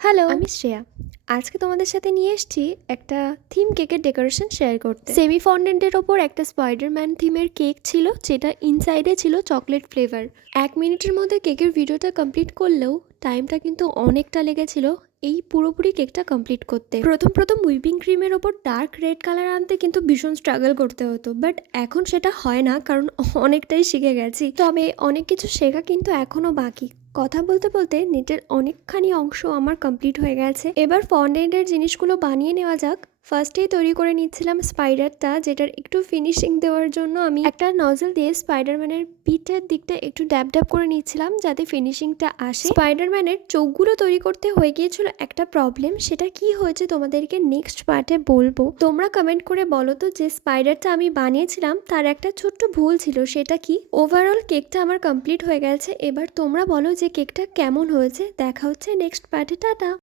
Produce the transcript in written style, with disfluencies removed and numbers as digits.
Hello, আমি শ্রেয়া। আজকে তোমাদের সাথে নিয়ে এসেছি একটা থিম কেকের ডেকোরেশন শেয়ার করতে। সেমি ফন্ডেন্টের ওপর একটা স্পাইডারম্যান থিমের কেক ছিল, যেটা ইনসাইডে ছিল চকলেট ফ্লেভার। 1 মিনিটের মধ্যে কেকের ভিডিওটা কমপ্লিট করলেও টাইমটা কিন্তু অনেকটা লেগেছিল এই পুরোপুরি কেকটা কমপ্লিট করতে। প্রথম প্রথম হুইপিং ক্রিমের ওপর ডার্ক রেড কালার আনতে কিন্তু ভীষণ স্ট্রাগল করতে হতো, বাট এখন সেটা হয় না, কারণ অনেকটাই শিখে গেছি। তবে অনেক কিছু শেখা কিন্তু এখনও বাকি। কথা বলতে বলতে নেটের অনেকখানি অংশ আমার কমপ্লিট হয়ে গেছে। এবার ফন্ডেন্টের জিনিসগুলো বানিয়ে নেওয়া যাক। ফার্স্টেই তৈরি করে নিচ্ছিলাম স্পাইডারটা, যেটার একটু ফিনিশিং দেওয়ার জন্য আমি একটা নজল দিয়ে স্পাইডারম্যানের পিঠের দিকটা একটু ড্যাব ড্যাব করে নিচ্ছিলাম, যাতে ফিনিশিংটা আসে। স্পাইডারম্যানের চোখগুলো তৈরি করতে হয়ে গিয়েছিল একটা প্রবলেম, সেটা কি হয়েছে তোমাদেরকে নেক্সট পার্টে বলবো। তোমরা কমেন্ট করে বলো তো, যে স্পাইডারটা আমি বানিয়েছিলাম তার একটা ছোট্ট ভুল ছিল, সেটা কি। ওভারঅল কেকটা আমার কমপ্লিট হয়ে গেছে। এবার তোমরা বলো যে কেকটা কেমন হয়েছে। দেখা হচ্ছে নেক্সট পার্টে। টাটা।